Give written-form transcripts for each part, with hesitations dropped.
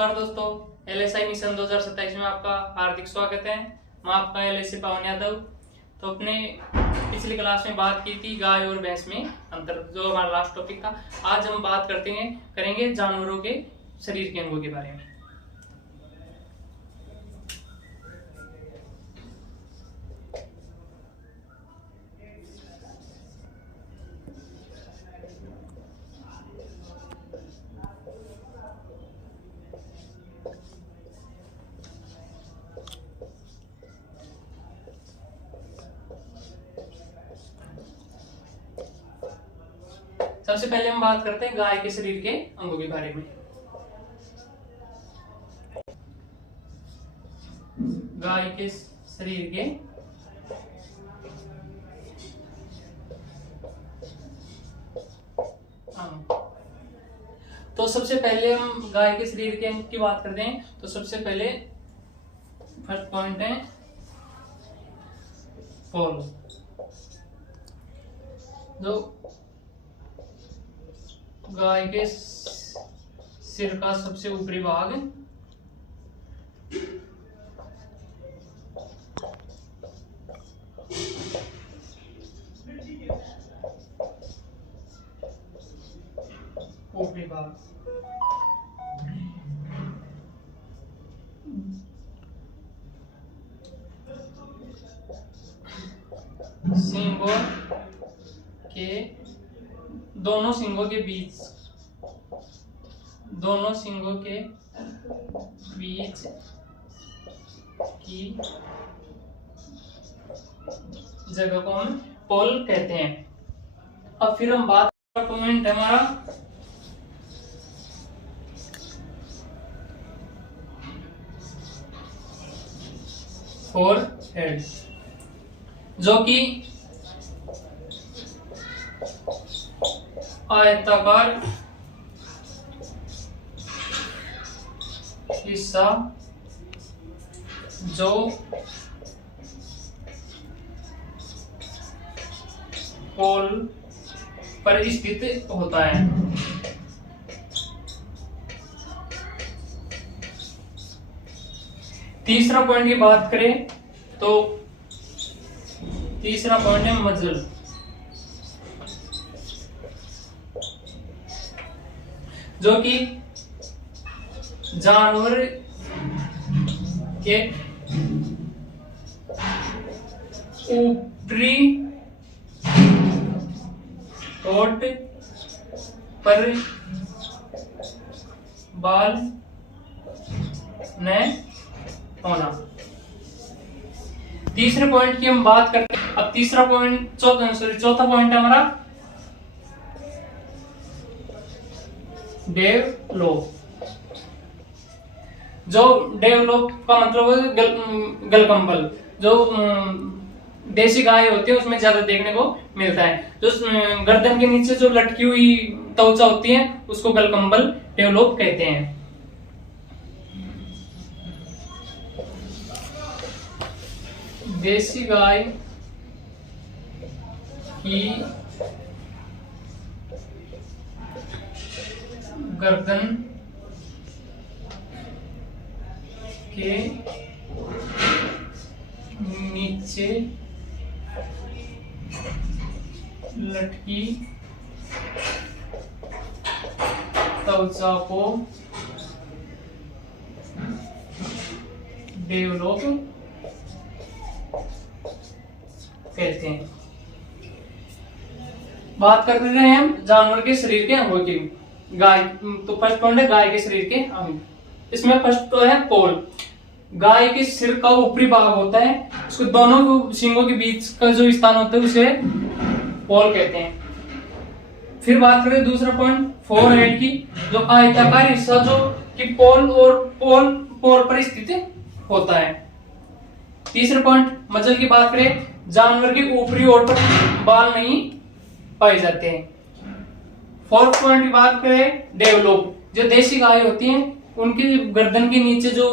नमस्कार दोस्तों, LSI mission 2027 में आपका हार्दिक स्वागत है। मैं आपका एलएससी पवन यादव। तो अपने पिछली क्लास में बात की थी गाय और भैंस में अंतर, जो हमारा लास्ट टॉपिक था। आज हम बात करेंगे जानवरों के शरीर के अंगों के बारे में। सबसे पहले हम बात करते हैं गाय के शरीर के अंगों के बारे में। गाय के शरीर के अंग। तो सबसे पहले हम गाय के शरीर के अंग की बात करते हैं। तो सबसे पहले फर्स्ट पॉइंट है पोल। जो गाय के सिर का सबसे ऊपरी भाग ऊपरी भाग सींगों के दोनों सींगों के बीच की जगह को हम पोल कहते हैं। अब फिर हम बात पॉइंट है हमारा फोरहेड, जो कि आयताकार हिस्सा जो पोल पर स्थित होता है। तीसरा पॉइंट की बात करें तो तीसरा पॉइंट है मजल। जो कि जानवर के ऊपरी होठ पर बाल न होना। तीसरे पॉइंट की हम बात करते हैं। अब चौथा पॉइंट है हमारा डेवलोप। जो डेवलोप का मतलब है गलकंबल। जो देसी गाय होती है उसमें ज्यादा देखने को मिलता है। जो गर्दन के नीचे जो लटकी हुई त्वचा होती है उसको गलकंबल डेवलोप कहते हैं। देसी गाय की गर्दन के नीचे लटकी त्वचा को डेवलोप कहते हैं। बात कर रहे हैं हम जानवर के शरीर के अंगों की। गाय तो फर्स्ट पॉइंट है गाय के शरीर के अंग। इसमें फर्स्ट तो है पोल। गाय के सिर का ऊपरी भाग होता है, उसको दोनों सींगों के बीच का जो स्थान होता है उसे पोल कहते हैं। फिर बात करें दूसरा पॉइंट फोरहेड की। जो आयताकार हिस्सा जो कि पोल पर स्थित होता है। तीसरा पॉइंट मजल की बात करें, जानवर के ऊपरी ओर पर बाल नहीं पाए जाते हैं। फोर्थ पॉइंट की बात करें डेवलोप। जो देसी गाय होती हैं उनकी गर्दन के नीचे जो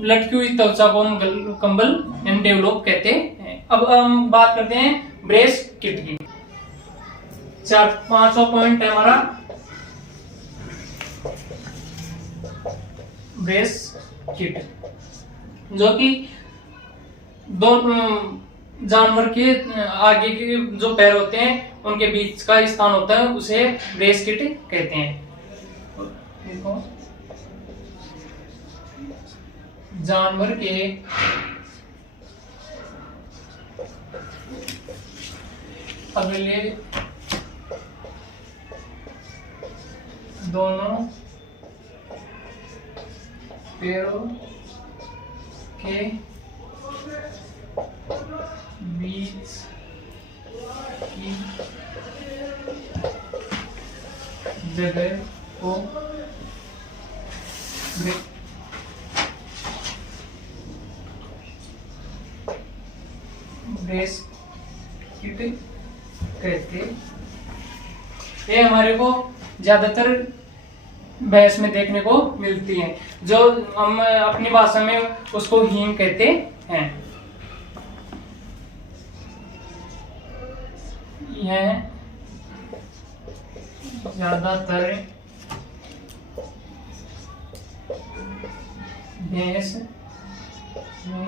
लटकी हुई त्वचा को हम कंबल यानी डेवलोप कहते हैं। अब हम बात करते हैं ब्रेस्ट किट की। पांचवा पॉइंट है हमारा ब्रेस किट, जो कि दोनों जानवर के आगे के जो पैर होते हैं उनके बीच का स्थान होता है, उसे ब्रेस किट कहते हैं। देखो, जानवर के अगले दोनों पैरों के बीच की जगह को ब्रेस किट कहते। ये हमारे को ज्यादातर भैंस में देखने को मिलती है, जो हम अपनी भाषा में उसको हींग कहते हैं। यह ज्यादातर भैंस में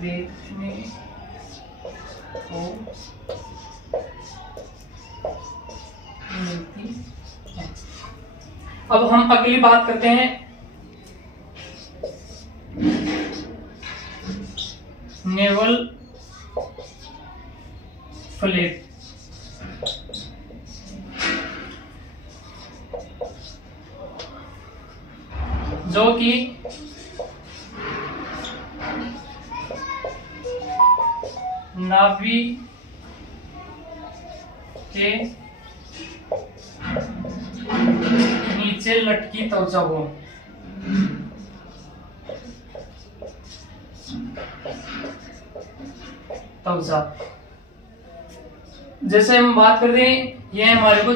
देखने को मिलती है। अब हम अगली बात करते हैं नेवल फ्लैप, जो कि नाभि के नीचे लटकी त्वचा हो। त्वचा, जैसे हम बात करते हैं, यह हमारे को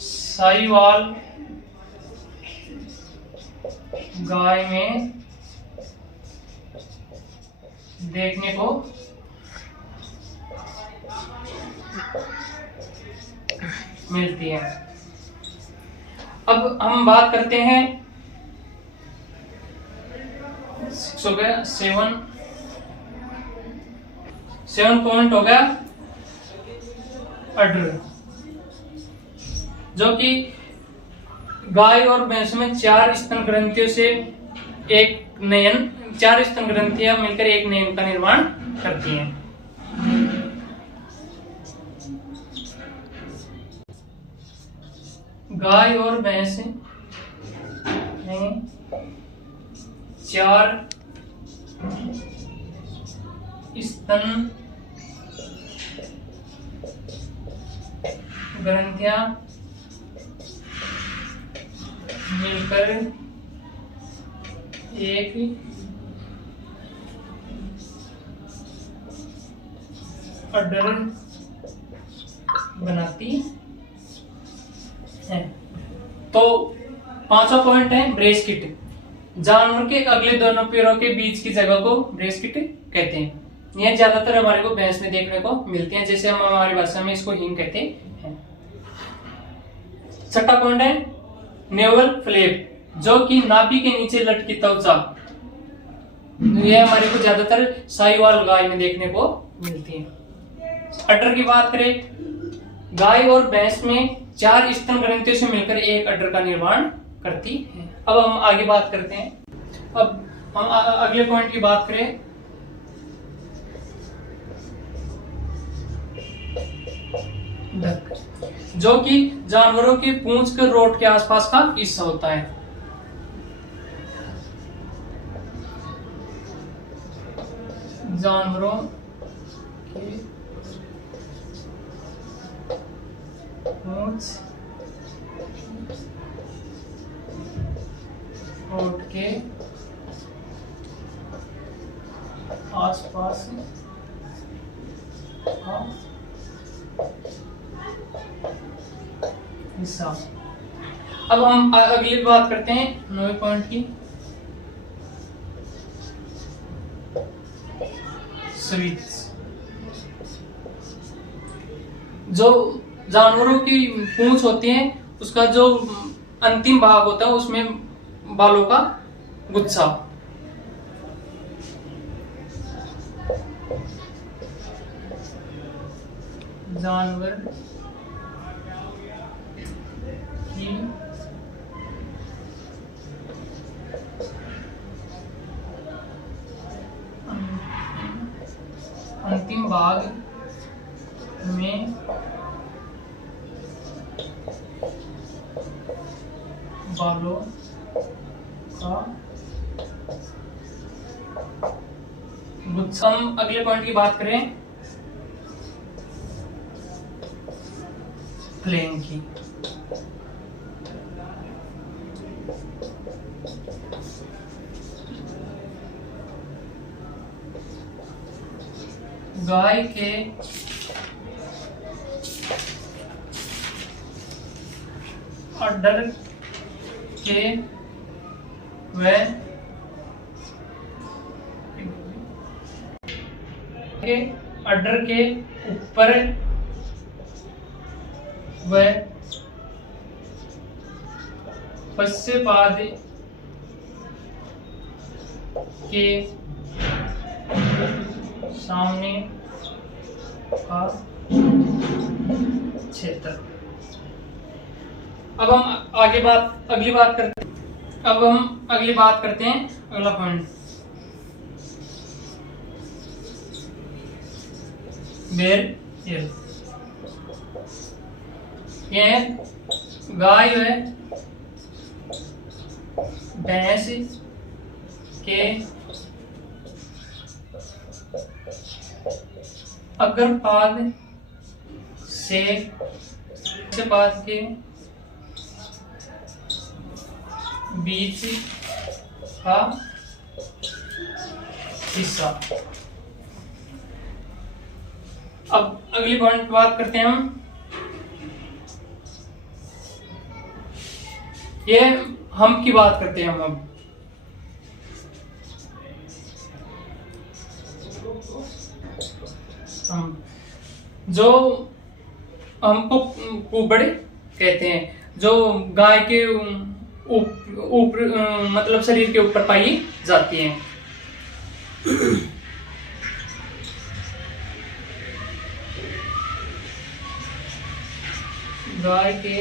साहीवाल गाय में देखने को मिलती है। अब हम बात करते हैं, हो गया 7 पॉइंट हो गया अडर, जो कि गाय और भैंस में 4 स्तन ग्रंथियों से एक नयन, 4 स्तन ग्रंथियां मिलकर एक नयन का निर्माण करती हैं। गाय और भैंस में 4 स्तन ग्रंथियां मिलकर एक अडर बनाती है। तो 5वां पॉइंट है ब्रेस किट। जानवर के अगले दोनों पैरों के बीच की जगह को ब्रेस किट कहते हैं। यह ज्यादातर हमारे को भैंस में देखने को मिलते हैं, जैसे हम हमारी भाषा में इसको हींग कहते हैं। 6वां पॉइंट है नेवल फ्लैप, जो कि नाभि के नीचे लटकी त्वचा। यह हमारे को ज्यादातर साहीवाल गाय में देखने को मिलती है। अडर की बात करें, गाय और भैंस में 4 स्तन ग्रंथियों से मिलकर एक अडर का निर्माण करती है। अब हम आगे बात करते हैं। अब हम अगले पॉइंट की बात करें, ढक, जो कि जानवरों की पूंछ के रोट के आसपास का हिस्सा होता है। जानवरों के पूंछ रोट के आसपास का हिस्सा। अब हम अगली बात करते हैं 9वें पॉइंट की, स्विच, जो जानवरों की पूंछ होती है उसका जो अंतिम भाग होता है उसमें बालों का गुच्छा। जानवर की अंतिम भाग में बालों का गुच्छा। हम अगले पॉइंट की बात करें प्लेन की। गाय के अड्डर के व अड्डर के ऊपर व पश्चपाद के सामने का क्षेत्र। अब हम अगली बात करते हैं अगला पॉइंट बेर। यह गाय है भैंस के अग्रपाद से पाद के बीच का हिस्सा। अब अगली पॉइंट बात करते हैं हम की बात करते हैं हम जो हमको कुबड़ कहते हैं, जो गाय के ऊपर मतलब शरीर के ऊपर पाई जाती हैं। गाय के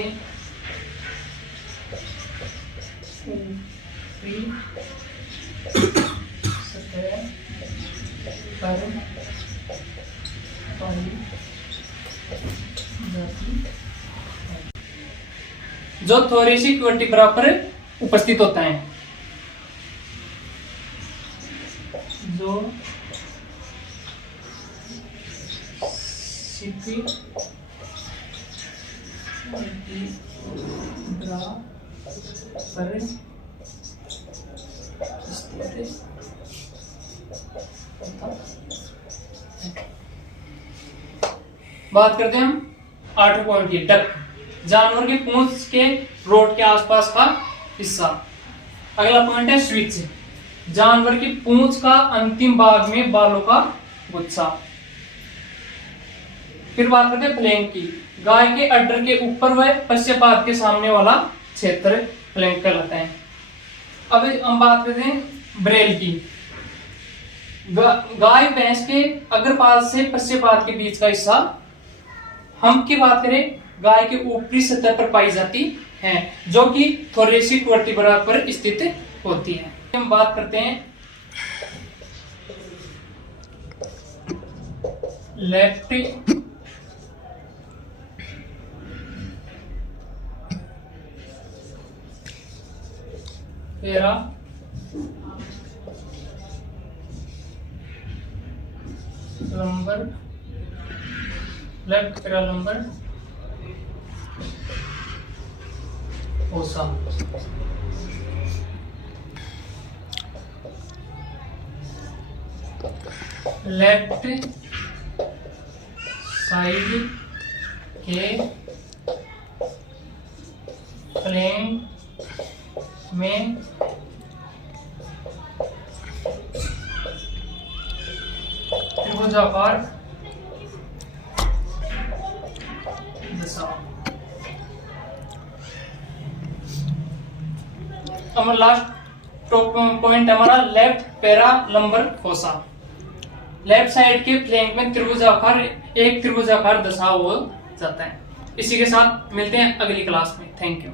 ऊपरी सतह पर पाई जाती है, जो थोरेसिक वर्टिब्रा पर उपस्थित होता है। जो वर्टिब्रा पर स्थित होता है। बात करते हैं हम 8वें पॉइंट की, डक, जानवर की पूंछ के रोड के आसपास का हिस्सा। अगला पॉइंट है स्विच, जानवर की पूंछ का अंतिम भाग में बालों का गुच्छा। फिर बात करते हैं फ्लैंक की, गाय के अड्डर के ऊपर व पश्चपाद के सामने वाला क्षेत्र फ्लैंक कहलाता है। अब हम बात करते हैं ब्रेल की, गाय भैंस के अग्रपाद से पश्चपाद के बीच का हिस्सा। हम की बात करें गाय के ऊपरी सतह पर पाई जाती है, जो कि थोरेसिक वर्टिब्रा पर स्थित होती है। हम बात करते हैं लेफ्ट पेरा लंबर, लेफ्ट पेरा लंबर ओसा। लेफ्ट साइड के फ्लैंक में त्रिभुजाकार दसाओ। हमारा लास्ट पॉइंट हमारा left para lumbar fossa. Left side के फ्लैंक में त्रिभुजाकार, एक त्रिभुजाकार दशा हो जाता है। इसी के साथ मिलते हैं अगली क्लास में। Thank you.